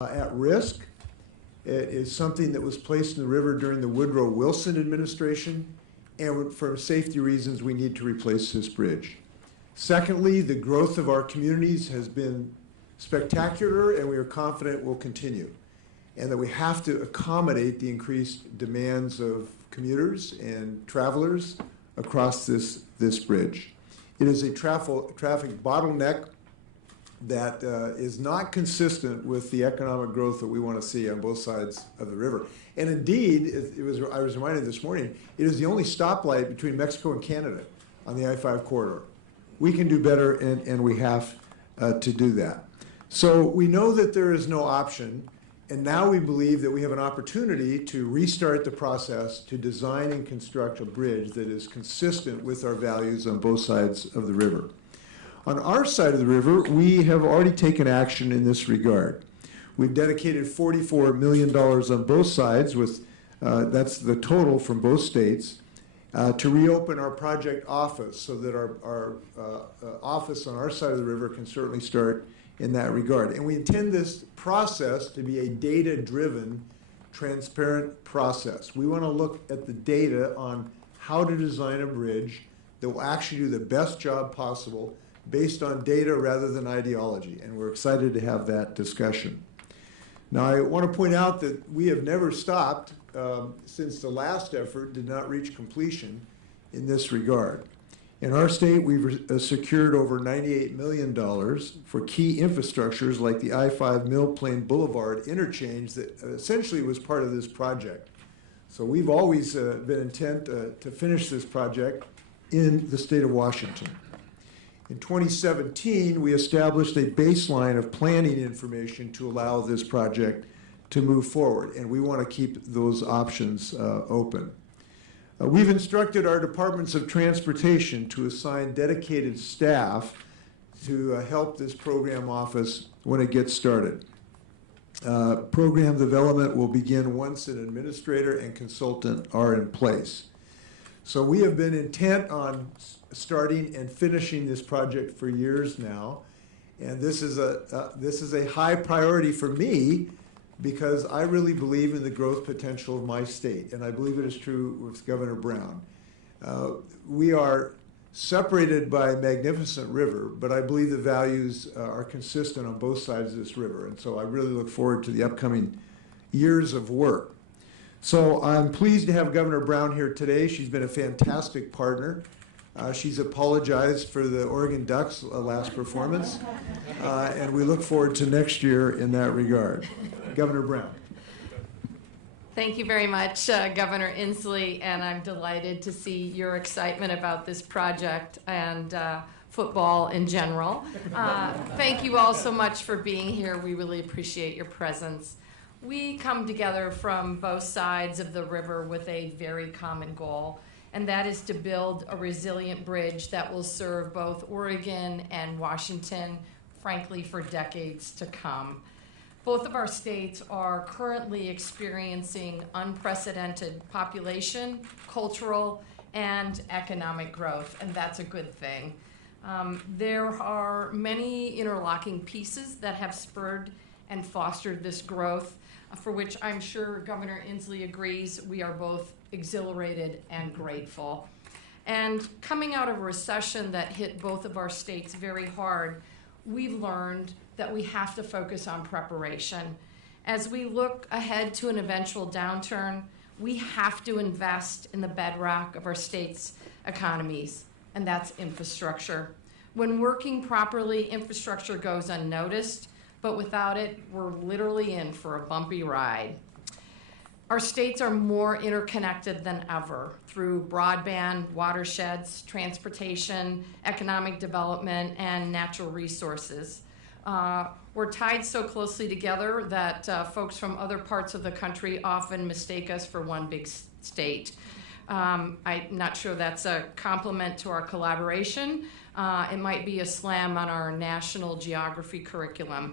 at risk. It is something that was placed in the river during the Woodrow Wilson administration, and for safety reasons, we need to replace this bridge. Secondly, the growth of our communities has been spectacular, and we are confident will continue, and that we have to accommodate the increased demands of commuters and travelers across this bridge. It is a traffic bottleneck that is not consistent with the economic growth that we want to see on both sides of the river. And indeed, I was reminded this morning, it is the only stoplight between Mexico and Canada on the I-5 corridor. We can do better, and we have to do that. So we know that there is no option, and now we believe that we have an opportunity to restart the process to design and construct a bridge that is consistent with our values on both sides of the river. On our side of the river, we have already taken action in this regard. We've dedicated $44 million on both sides, that's the total from both states, to reopen our project office so that our office on our side of the river can certainly start in that regard. And we intend this process to be a data-driven, transparent process. We want to look at the data on how to design a bridge that will actually do the best job possible based on data rather than ideology, and we're excited to have that discussion. Now, I want to point out that we have never stopped since the last effort did not reach completion in this regard. In our state, we've secured over $98 million for key infrastructures like the I-5 Mill Plain Boulevard interchange that essentially was part of this project. So we've always been intent to finish this project in the state of Washington. In 2017, we established a baseline of planning information to allow this project to move forward, and we want to keep those options open. We've instructed our departments of transportation to assign dedicated staff to help this program office when it gets started. Program development will begin once an administrator and consultant are in place. So we have been intent on starting and finishing this project for years now, and this is a high priority for me because I really believe in the growth potential of my state, and I believe it is true with Governor Brown. We are separated by a magnificent river, but I believe the values are consistent on both sides of this river, and so I really look forward to the upcoming years of work. So I'm pleased to have Governor Brown here today. She's been a fantastic partner. She's apologized for the Oregon Ducks' last performance, and we look forward to next year in that regard. Governor Brown. Thank you very much, Governor Inslee, and I'm delighted to see your excitement about this project and football in general. Thank you all so much for being here. We really appreciate your presence. We come together from both sides of the river with a very common goal, and that is to build a resilient bridge that will serve both Oregon and Washington, frankly, for decades to come. Both of our states are currently experiencing unprecedented population, cultural, and economic growth, and that's a good thing. There are many interlocking pieces that have spurred and fostered this growth, for which I'm sure Governor Inslee agrees we are both exhilarated and grateful. And coming out of a recession that hit both of our states very hard, we've learned that we have to focus on preparation. As we look ahead to an eventual downturn, we have to invest in the bedrock of our state's economies, and that's infrastructure. When working properly, infrastructure goes unnoticed, but without it, we're literally in for a bumpy ride. Our states are more interconnected than ever through broadband, watersheds, transportation, economic development, and natural resources. We're tied so closely together that folks from other parts of the country often mistake us for one big state. I'm not sure that's a compliment to our collaboration. It might be a slam on our national geography curriculum.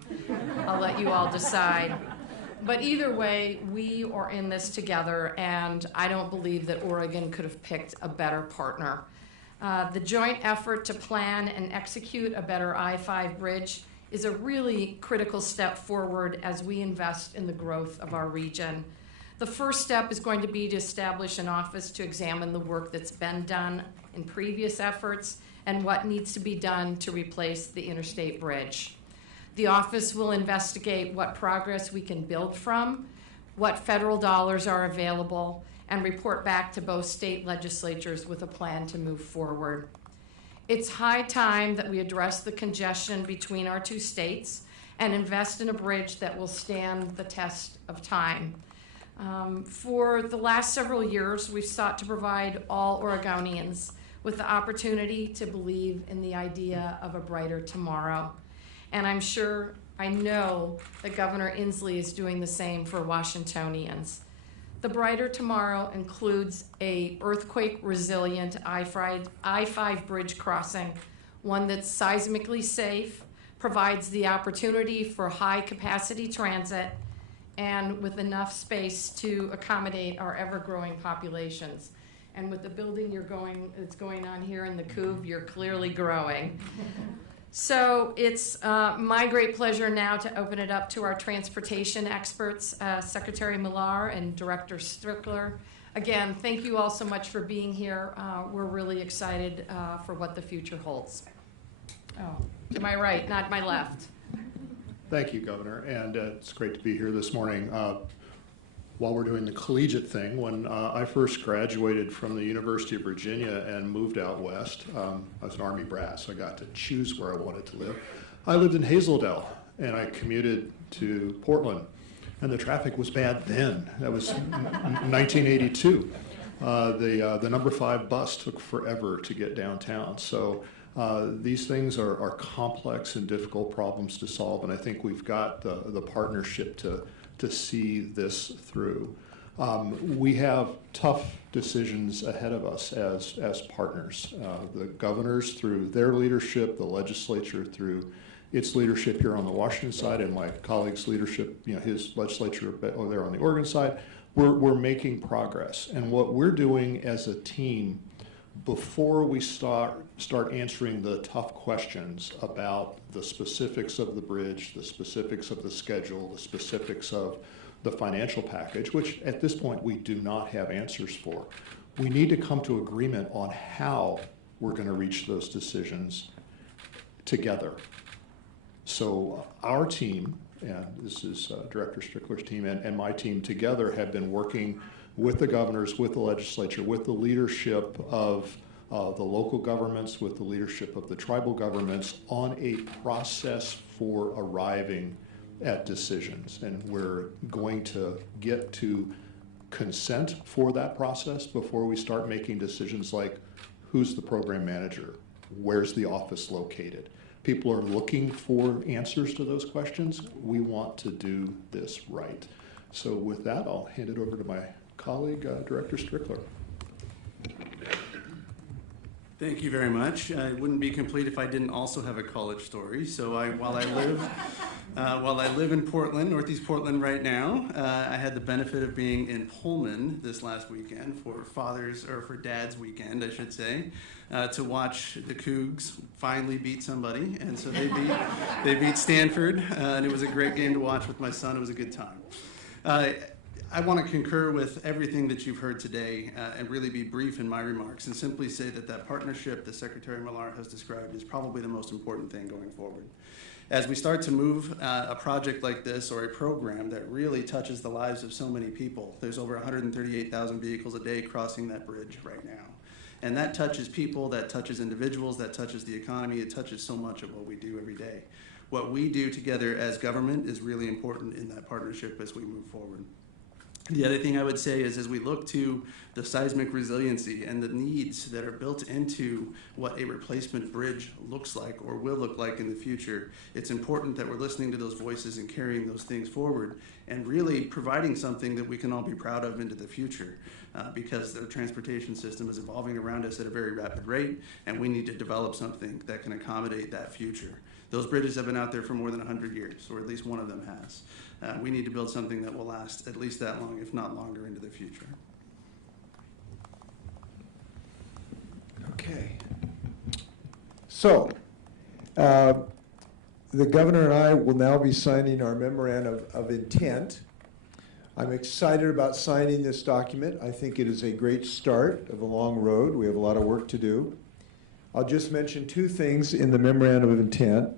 I'll let you all decide. But either way, we are in this together, and I don't believe that Oregon could have picked a better partner. The joint effort to plan and execute a better I-5 bridge is a really critical step forward as we invest in the growth of our region. The first step is going to be to establish an office to examine the work that's been done in previous efforts and what needs to be done to replace the Interstate Bridge. The office will investigate what progress we can build from, what federal dollars are available, and report back to both state legislatures with a plan to move forward. It's high time that we address the congestion between our two states and invest in a bridge that will stand the test of time. For the last several years, we've sought to provide all Oregonians with the opportunity to believe in the idea of a brighter tomorrow. And I know that Governor Inslee is doing the same for Washingtonians. The brighter tomorrow includes a earthquake-resilient I-5 bridge crossing, one that's seismically safe, provides the opportunity for high-capacity transit, and with enough space to accommodate our ever-growing populations. And with the building that's going on here in the Couve, you're clearly growing. So it's my great pleasure now to open it up to our transportation experts, Secretary Millar and Director Strickler. Again, thank you all so much for being here. We're really excited for what the future holds. Oh, to my right, not my left. Thank you, Governor, and it's great to be here this morning. While we're doing the collegiate thing, when I first graduated from the University of Virginia and moved out west, I was an Army brat, so I got to choose where I wanted to live. I lived in Hazeldale, and I commuted to Portland, and the traffic was bad then. That was 1982. The number 5 bus took forever to get downtown. So these things are complex and difficult problems to solve, and I think we've got the partnership to see this through. We have tough decisions ahead of us as partners. The governors through their leadership, the legislature through its leadership here on the Washington side, and my colleague's leadership, his legislature over there on the Oregon side, we're making progress. And what we're doing as a team, before we start answering the tough questions about the specifics of the bridge, the specifics of the schedule, the specifics of the financial package, which at this point we do not have answers for, we need to come to agreement on how we're going to reach those decisions together. So our team, and this is Director Strickler's team and my team together, have been working with the governors, with the legislature, with the leadership of the local governments, with the leadership of the tribal governments on a process for arriving at decisions. And we're going to get to consent for that process before we start making decisions like who's the program manager, where's the office located. People are looking for answers to those questions. We want to do this right. So with that, I'll hand it over to my colleague, Director Strickler. Thank you very much. It wouldn't be complete if I didn't also have a college story. So while I live in Portland, Northeast Portland right now, I had the benefit of being in Pullman this last weekend for Dad's weekend, I should say, to watch the Cougs finally beat somebody. And so they beat Stanford, and it was a great game to watch with my son. It was a good time. I want to concur with everything that you've heard today and really be brief in my remarks and simply say that partnership that Secretary Millar has described is probably the most important thing going forward. As we start to move a project like this or a program that really touches the lives of so many people, there's over 138,000 vehicles a day crossing that bridge right now. And that touches people, that touches individuals, that touches the economy, it touches so much of what we do every day. What we do together as government is really important in that partnership as we move forward. The other thing I would say is as we look to the seismic resiliency and the needs that are built into what a replacement bridge looks like or will look like in the future, it's important that we're listening to those voices and carrying those things forward and really providing something that we can all be proud of into the future because the transportation system is evolving around us at a very rapid rate, and we need to develop something that can accommodate that future. Those bridges have been out there for more than 100 years, or at least one of them has. We need to build something that will last at least that long, if not longer, into the future. Okay. So, the governor and I will now be signing our memorandum of intent. I'm excited about signing this document. I think it is a great start of a long road. We have a lot of work to do. I'll just mention two things in the memorandum of intent.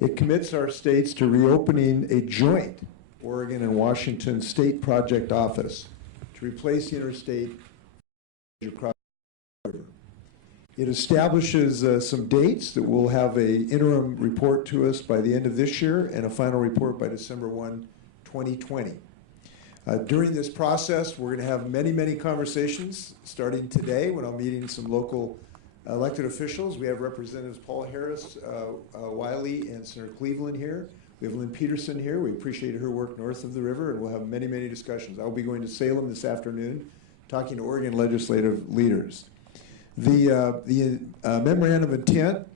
It commits our states to reopening a joint Oregon and Washington state project office to replace the interstate across the river. It establishes some dates that we'll have an interim report to us by the end of this year and a final report by December 1, 2020. During this process, we're going to have many, many conversations, starting today when I'm meeting some local elected officials. We have Representatives Paul Harris, Wiley, and Senator Cleveland here. We have Lynn Peterson here. We appreciate her work north of the river, and we'll have many, many discussions. I'll be going to Salem this afternoon, talking to Oregon legislative leaders. The memorandum of intent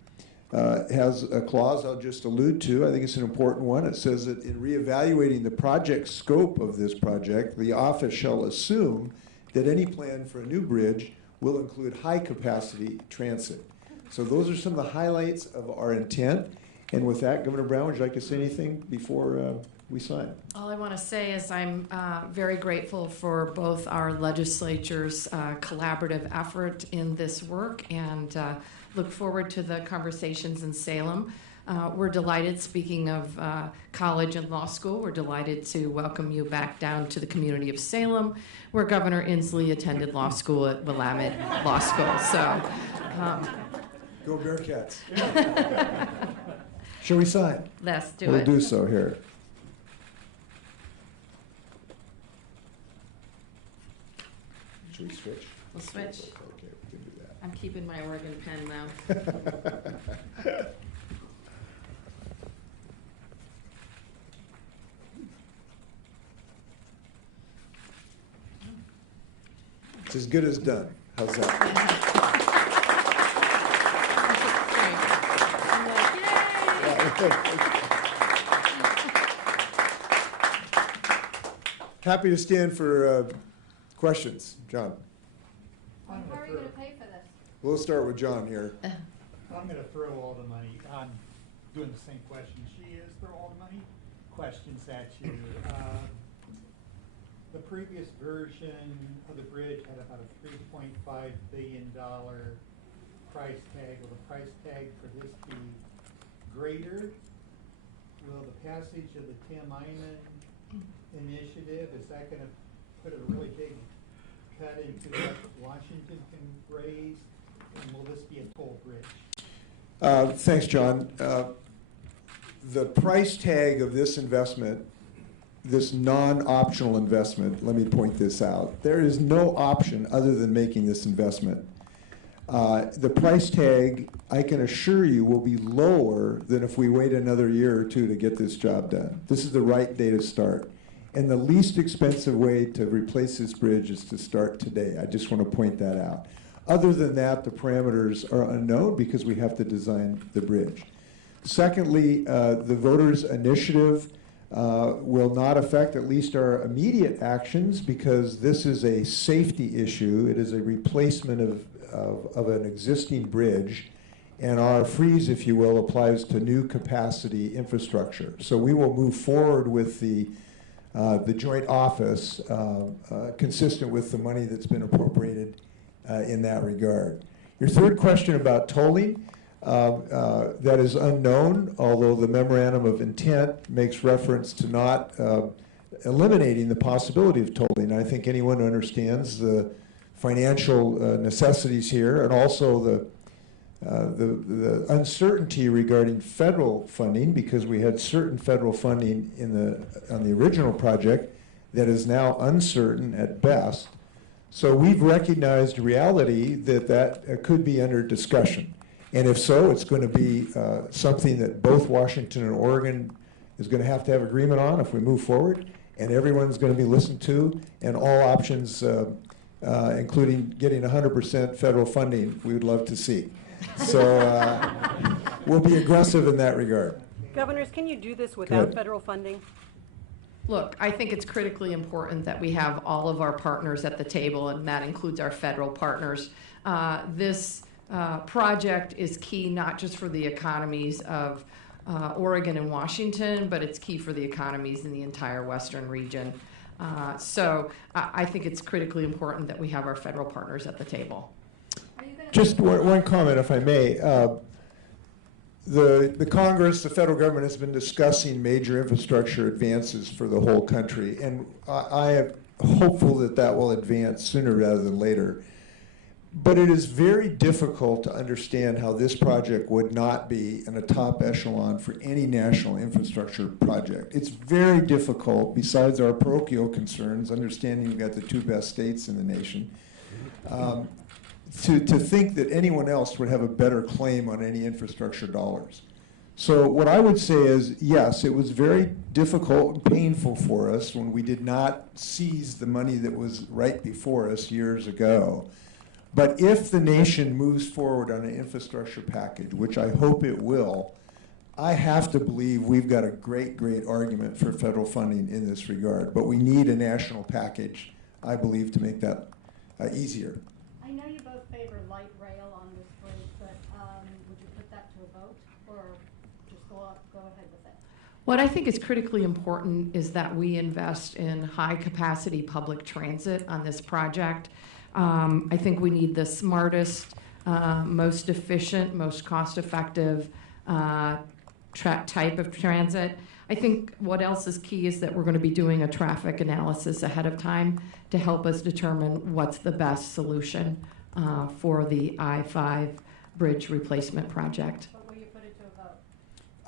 has a clause I'll just allude to. I think it's an important one. It says that in reevaluating the project scope of this project, the office shall assume that any plan for a new bridge will include high-capacity transit. So those are some of the highlights of our intent. And with that, Governor Brown, would you like to say anything before we sign? All I want to say is I'm very grateful for both our legislature's collaborative effort in this work, and look forward to the conversations in Salem. We're delighted, speaking of college and law school, we're delighted to welcome you back down to the community of Salem, where Governor Inslee attended law school at Willamette Law School. So, Go Bearcats. Shall we sign? let's do We'll it. do so here. Should we switch? We'll switch. Okay, we can do that. I'm keeping my Oregon pen now. It's as good as done. How's that? Happy to stand for questions. John. How are you going to pay for this? We'll start with John here. I'm going to throw all the money. I'm doing the same question she is. Throw all the money questions at you. The previous version of the bridge had about a $3.5 billion price tag. Will the price tag for this be greater? Will the passage of the Tim Eyman initiative, is that going to put a really big cut into what Washington can raise? And will this be a toll bridge? Thanks, John. The price tag of this investment, this non-optional investment, let me point this out. There is no option other than making this investment. The price tag, I can assure you, will be lower than if we wait another year or two to get this job done. This is the right day to start. And the least expensive way to replace this bridge is to start today. I just want to point that out. Other than that, the parameters are unknown because we have to design the bridge. Secondly, the voters' initiative will not affect at least our immediate actions because this is a safety issue. It is a replacement of an existing bridge, and our freeze, if you will, applies to new capacity infrastructure. So we will move forward with the joint office consistent with the money that's been appropriated in that regard. Your third question about tolling, that is unknown, although the memorandum of intent makes reference to not eliminating the possibility of tolling. I think anyone who understands the financial necessities here and also the uncertainty regarding federal funding, because we had certain federal funding on the original project that is now uncertain at best. So we've recognized reality that could be under discussion. And if so, it's going to be something that both Washington and Oregon is going to have agreement on if we move forward, and everyone's going to be listened to, and all options, including getting 100% federal funding, we would love to see. So we'll be aggressive in that regard. Governors, can you do this without Good. federal funding? Look, I think it's critically important that we have all of our partners at the table, and that includes our federal partners. This project is key not just for the economies of Oregon and Washington, but it's key for the economies in the entire Western region. So I think it's critically important that we have our federal partners at the table. Just one comment, if I may. The Congress, the federal government has been discussing major infrastructure advances for the whole country, and I am hopeful that that will advance sooner rather than later. But it is very difficult to understand how this project would not be in a top echelon for any national infrastructure project. It's very difficult, besides our parochial concerns, understanding we've got the two best states in the nation, to think that anyone else would have a better claim on any infrastructure dollars. So what I would say is, yes, it was very difficult and painful for us when we did not seize the money that was right before us years ago. But if the nation moves forward on an infrastructure package, which I hope it will, I have to believe we've got a great, great argument for federal funding in this regard. But we need a national package, I believe, to make that easier. I know you both favor light rail on this bridge, but would you put that to a vote, or just go ahead with it? What I think is critically important is that we invest in high-capacity public transit on this project. I think we need the smartest, most efficient, most cost-effective type of transit. I think what else is key is that we're going to be doing a traffic analysis ahead of time to help us determine what's the best solution for the I-5 bridge replacement project. But will you put it to a vote?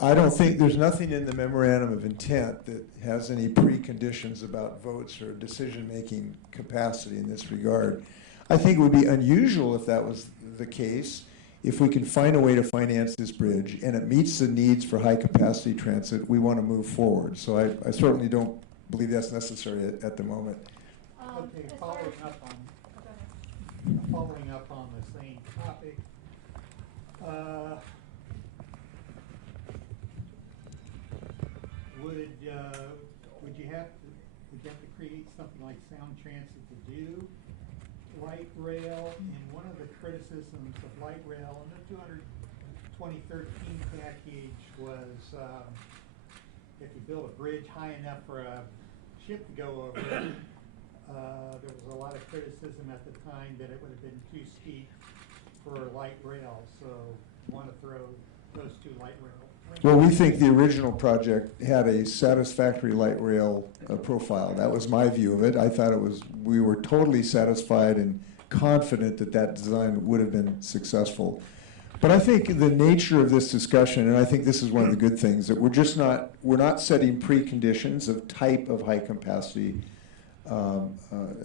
I don't think, there's nothing in the memorandum of intent that has any preconditions about votes or decision-making capacity in this regard. I think it would be unusual if that was the case, if we can find a way to finance this bridge and it meets the needs for high-capacity transit, we want to move forward. So I certainly don't believe that's necessary at the moment. Okay, As far as- following up on the same topic, would you have to create something like Sound Transit to do light rail? And one of the criticisms of light rail in the 2013 package was if you build a bridge high enough for a ship to go over it, there was a lot of criticism at the time that it would have been too steep for light rail. So you want to throw those two light rail. Well, we think the original project had a satisfactory light rail profile. That was my view of it. I thought it was, we were totally satisfied and confident that that design would have been successful. But I think the nature of this discussion, and I think this is one of the good things, that we're not setting preconditions of type of high capacity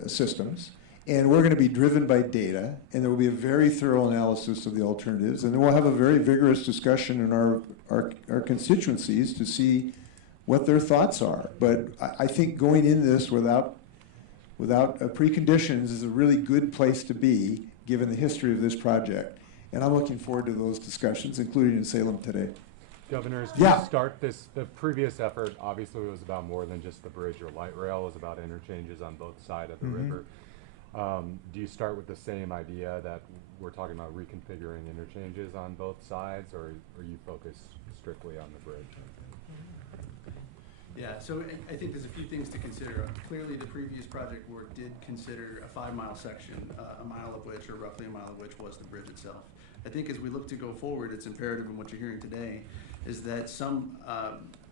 systems. And we're going to be driven by data, and there will be a very thorough analysis of the alternatives, and then we'll have a very vigorous discussion in our constituencies to see what their thoughts are. But I think going in this without preconditions is a really good place to be, given the history of this project. And I'm looking forward to those discussions, including in Salem today. Governor, as Yeah. you start this, the previous effort obviously was about more than just the bridge or light rail. It was about interchanges on both sides of the river. Do you start with the same idea that we're talking about reconfiguring interchanges on both sides, or are you focused strictly on the bridge? Yeah, so I think there's a few things to consider. Clearly, the previous project board did consider a 5-mile section, a mile of which, or roughly a mile of which, was the bridge itself. I think as we look to go forward, it's imperative in what you're hearing today is that some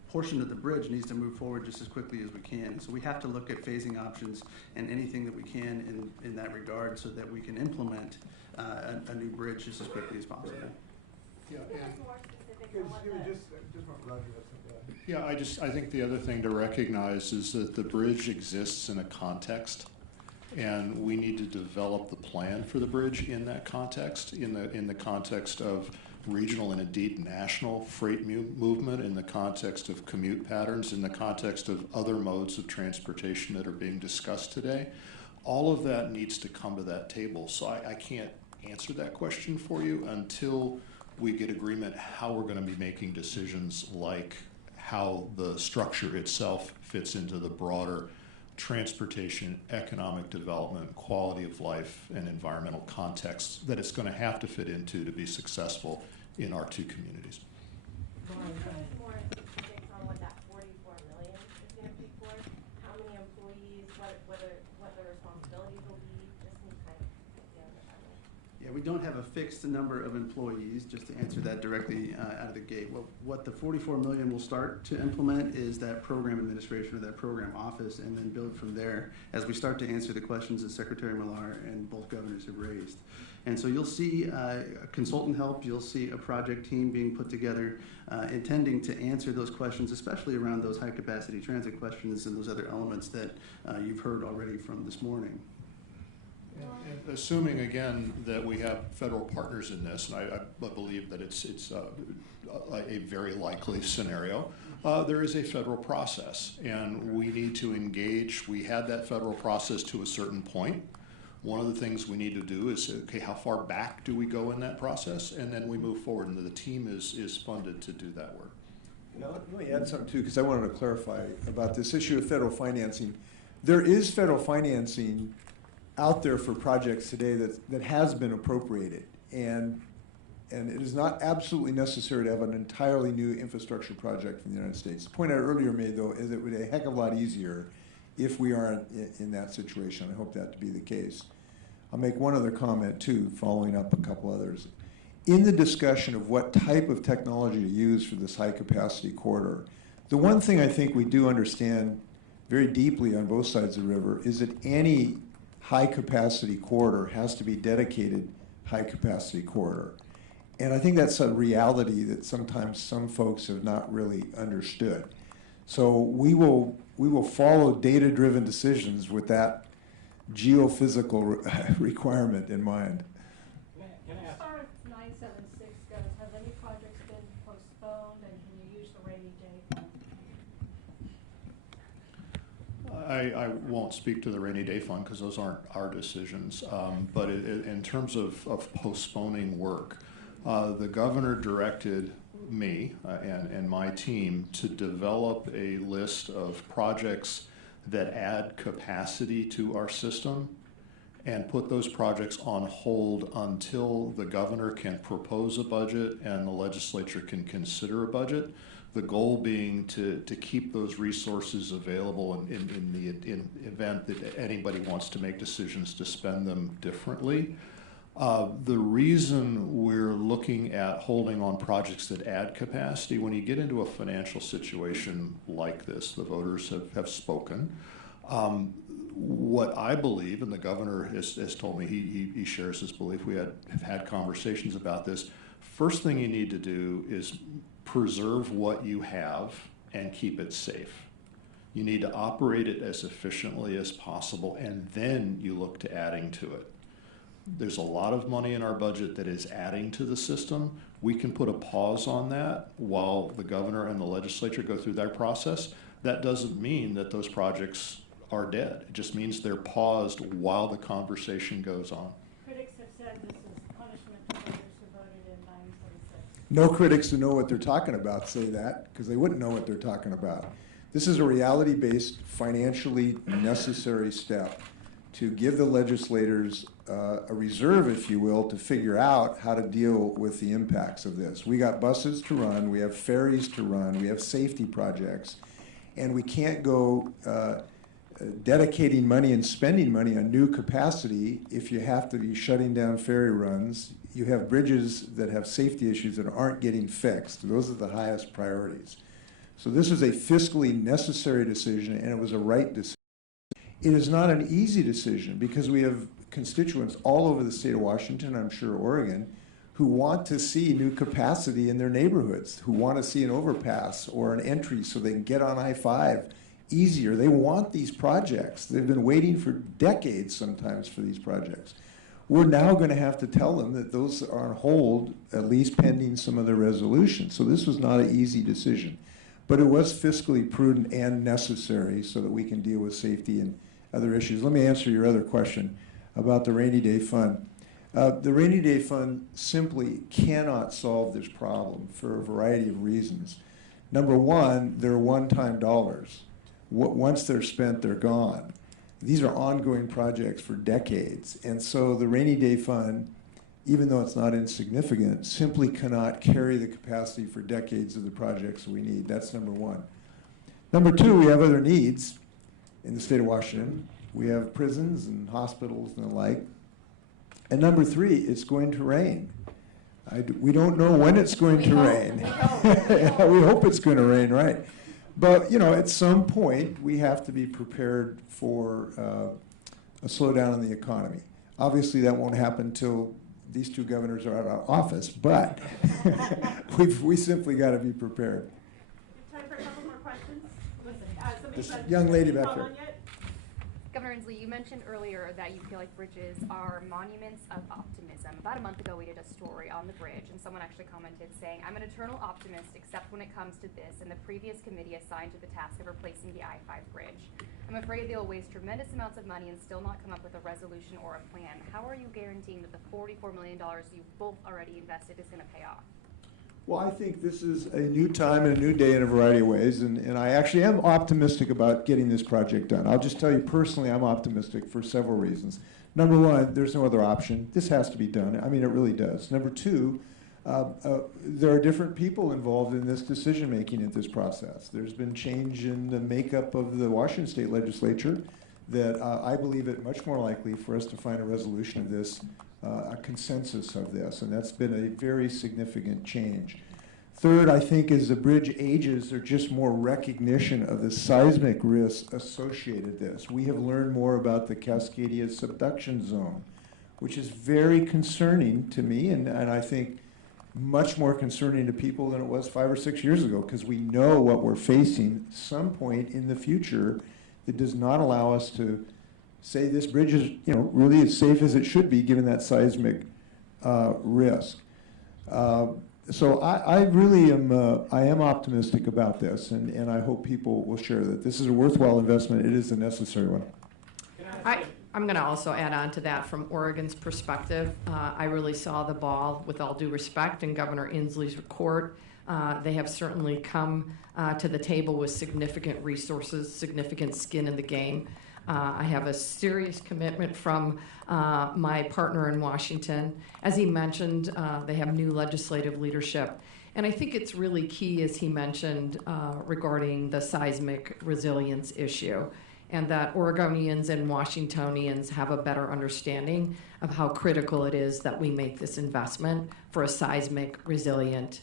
portion of the bridge needs to move forward just as quickly as we can. So we have to look at phasing options and anything that we can in that regard so that we can implement a new bridge just as quickly as possible. Yeah, Can you be more specific on what the... I think the other thing to recognize is that the bridge exists in a context, and we need to develop the plan for the bridge in that context, in the context of regional and indeed national freight movement, in the context of commute patterns, in the context of other modes of transportation that are being discussed today. All of that needs to come to that table. So I can't answer that question for you until we get agreement how we're going to be making decisions like how the structure itself fits into the broader transportation, economic development, quality of life, and environmental contexts that it's going to have to fit into to be successful in our two communities. more specifics on what that 44 million is going to be for? How many employees? What the responsibilities will be? Just some kind of idea on the timeline. Yeah, we don't have a fixed number of employees, just to answer that directly out of the gate. What the 44 million will start to implement is that program administration or that program office, and then build from there as we start to answer the questions that Secretary Millar and both governors have raised. And so you'll see consultant help, you'll see a project team being put together intending to answer those questions, especially around those high capacity transit questions and those other elements that you've heard already from this morning. And assuming again that we have federal partners in this, and I believe that it's a very likely scenario, there is a federal process, and we need to engage. We had that federal process to a certain point. One of the things we need to do is, okay, how far back do we go in that process? And then we move forward, and the team is funded to do that work. Now, let me add something too, because I wanted to clarify about this issue of federal financing. There is federal financing out there for projects today that has been appropriated, and it is not absolutely necessary to have an entirely new infrastructure project in the United States. The point I earlier made, though, is it would be a heck of a lot easier if we are in that situation. I hope that to be the case. I'll make one other comment too, following up a couple others. In the discussion of what type of technology to use for this high capacity corridor, the one thing I think we do understand very deeply on both sides of the river is that any high capacity corridor has to be dedicated high capacity corridor. And I think that's a reality that sometimes some folks have not really understood. So we will follow data-driven decisions with that geophysical requirement in mind. As far as 976 goes, have any projects been postponed, and can you use the rainy day fund? I won't speak to the rainy day fund because those aren't our decisions. But in terms of postponing work, the governor directed me and my team to develop a list of projects that add capacity to our system and put those projects on hold until the governor can propose a budget and the legislature can consider a budget. The goal being to keep those resources available in the event that anybody wants to make decisions to spend them differently. The reason we're looking at holding on projects that add capacity, when you get into a financial situation like this, the voters have spoken. What I believe, and the governor has told me he shares this belief, we have had conversations about this. First thing you need to do is preserve what you have and keep it safe. You need to operate it as efficiently as possible, and then you look to adding to it. There's a lot of money in our budget that is adding to the system. We can put a pause on that while the governor and the legislature go through their process. That doesn't mean that those projects are dead. It just means they're paused while the conversation goes on. Critics have said this is punishment to voters who voted in 976. No critics who know what they're talking about say that, because they wouldn't know what they're talking about. This is a reality-based, financially necessary step to give the legislators a reserve, if you will, to figure out how to deal with the impacts of this. We got buses to run, we have ferries to run, we have safety projects, and we can't go dedicating money and spending money on new capacity if you have to be shutting down ferry runs. You have bridges that have safety issues that aren't getting fixed. Those are the highest priorities. So this is a fiscally necessary decision, and it was a right decision. It is not an easy decision because we have constituents all over the state of Washington, I'm sure Oregon, who want to see new capacity in their neighborhoods, who want to see an overpass or an entry so they can get on I-5 easier. They want these projects. They've been waiting for decades sometimes for these projects. We're now going to have to tell them that those are on hold, at least pending some of the resolutions. So this was not an easy decision. But it was fiscally prudent and necessary so that we can deal with safety and other issues. Let me answer your other question about the rainy day fund. The rainy day fund simply cannot solve this problem for a variety of reasons. Number one, they're one-time dollars. Once they're spent, they're gone. These are ongoing projects for decades. And so the rainy day fund even though it's not insignificant, simply cannot carry the capacity for decades of the projects we need. That's number one. Number two, we have other needs in the state of Washington. We have prisons and hospitals and the like. And number three, it's going to rain. We don't know when it's going to rain. We hope it's going to rain, right? But, you know, at some point, we have to be prepared for a slowdown in the economy. Obviously, that won't happen until these two governors are out of office, but we simply got to be prepared. Time for a couple more questions? This young lady back there. Governor Inslee, you mentioned earlier that you feel like bridges are monuments of optimism. About a month ago, we did a story on the bridge, and someone actually commented saying, "I'm an eternal optimist, except when it comes to this, and the previous committee assigned to the task of replacing the I-5 bridge. I'm afraid they will waste tremendous amounts of money and still not come up with a resolution or a plan. How are you guaranteeing that the $44 million you've both already invested is going to pay off?" Well, I think this is a new time and a new day in a variety of ways, and I actually am optimistic about getting this project done. I'll just tell you personally, I'm optimistic for several reasons. Number one, there's no other option. This has to be done. I mean, it really does. Number two, there are different people involved in this decision-making in this process. There's been change in the makeup of the Washington State Legislature that I believe it much more likely for us to find a resolution of this, a consensus of this, and that's been a very significant change. Third, I think as the bridge ages, there's just more recognition of the seismic risks associated with this. We have learned more about the Cascadia subduction zone, which is very concerning to me, and I think much more concerning to people than it was 5 or 6 years ago, because we know what we're facing some point in the future that does not allow us to say this bridge is, you know, really as safe as it should be given that seismic risk. So I really am I am optimistic about this, and I hope people will share that this is a worthwhile investment. It is a necessary one. I'm going to also add on to that from Oregon's perspective. I really saw the ball, with all due respect, in Governor Inslee's court. They have certainly come to the table with significant resources, significant skin in the game. I have a serious commitment from my partner in Washington. As he mentioned, they have new legislative leadership. And I think it's really key, as he mentioned, regarding the seismic resilience issue, and that Oregonians and Washingtonians have a better understanding of how critical it is that we make this investment for a seismic resilient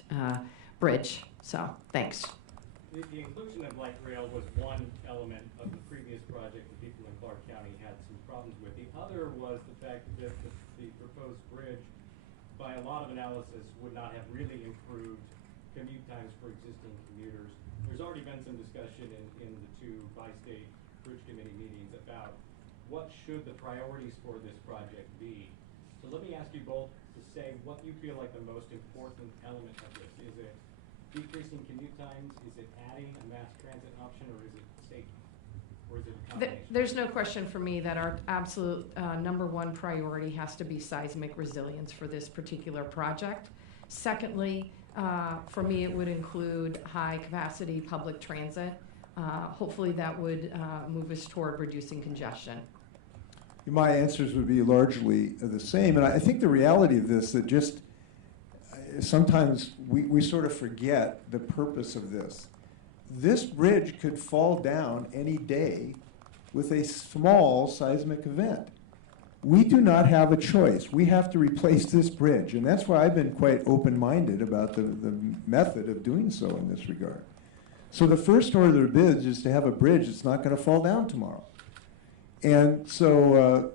bridge. So, thanks. The inclusion of light rail was one element of the previous project that people in Clark County had some problems with. The other was the fact that the proposed bridge, by a lot of analysis, would not have really improved commute times for existing commuters. There's already been some discussion in the two bi-state bridge committee meetings about what should the priorities for this project be. So let me ask you both to say what you feel like the most important element of this. Is it decreasing commute times? Is it adding a mass transit option, or is it safety? Or is it a combination? There's no question for me that our absolute number one priority has to be seismic resilience for this particular project. Secondly, for me, it would include high-capacity public transit. Hopefully that would move us toward reducing congestion. My answers would be largely the same, and I think the reality of this, that just sometimes we sort of forget the purpose of this. This bridge could fall down any day with a small seismic event. We do not have a choice. We have to replace this bridge, and that's why I've been quite open-minded about the method of doing so in this regard. So the first order of bids is to have a bridge that's not going to fall down tomorrow. And so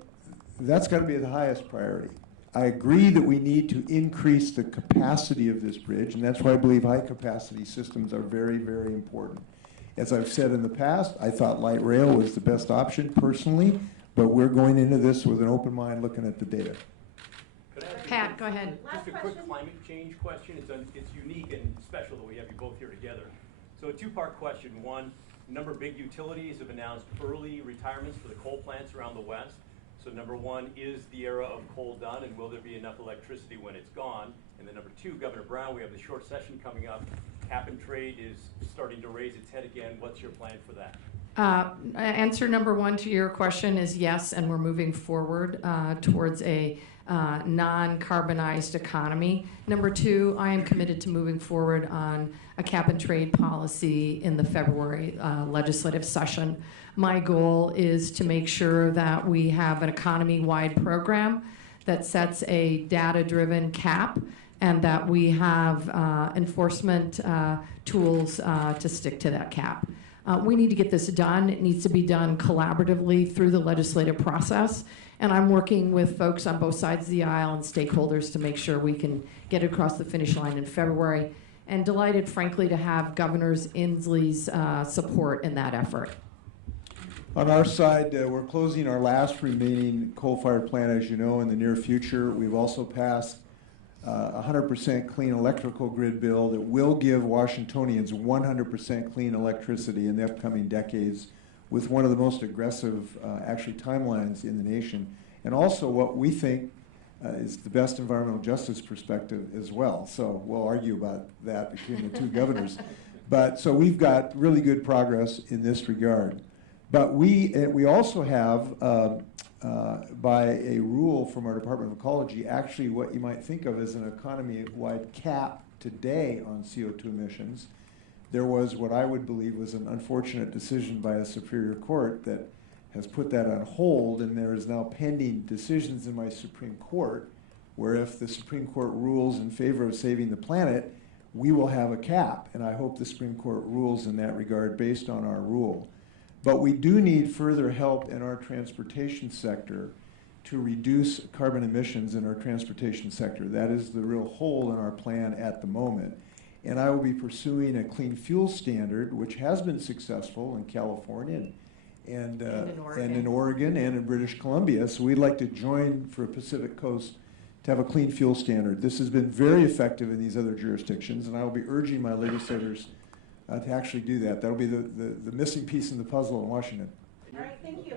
that's got to be the highest priority. I agree that we need to increase the capacity of this bridge, and that's why I believe high-capacity systems are very, very important. As I've said in the past, I thought light rail was the best option personally, but we're going into this with an open mind looking at the data. Pat, go ahead. Just a quick climate change question. It's unique and special that we have you both here together. So a two-part question. One, a number of big utilities have announced early retirements for the coal plants around the West. So number one, is the era of coal done, and will there be enough electricity when it's gone? And then number two, Governor Brown, we have the short session coming up. Cap and trade is starting to raise its head again. What's your plan for that? Answer number one to your question is yes, and we're moving forward towards a non-carbonized economy. Number two, I am committed to moving forward on a cap and trade policy in the February legislative session. My goal is to make sure that we have an economy-wide program that sets a data-driven cap and that we have enforcement tools to stick to that cap. We need to get this done. It needs to be done collaboratively through the legislative process. And I'm working with folks on both sides of the aisle and stakeholders to make sure we can get across the finish line in February. And delighted, frankly, to have Governor Inslee's support in that effort. On our side, we're closing our last remaining coal-fired plant, as you know, in the near future. We've also passed a 100% clean electrical grid bill that will give Washingtonians 100% clean electricity in the upcoming decades, with one of the most aggressive, actually, timelines in the nation, and also what we think is the best environmental justice perspective as well. So we'll argue about that between the two governors. But so we've got really good progress in this regard. But we also have, by a rule from our Department of Ecology, actually what you might think of as an economy-wide cap today on CO2 emissions. There was what I would believe was an unfortunate decision by a Superior Court that has put that on hold, and there is now pending decisions in my Supreme Court where if the Supreme Court rules in favor of saving the planet, we will have a cap. And I hope the Supreme Court rules in that regard based on our rule. But we do need further help in our transportation sector to reduce carbon emissions in our transportation sector. That is the real hole in our plan at the moment. And I will be pursuing a clean fuel standard, which has been successful in California and in Oregon and in British Columbia. So we'd like to join for Pacific Coast to have a clean fuel standard. This has been very effective in these other jurisdictions, and I will be urging my legislators to actually do that. That'll be the missing piece in the puzzle in Washington. All right, thank you.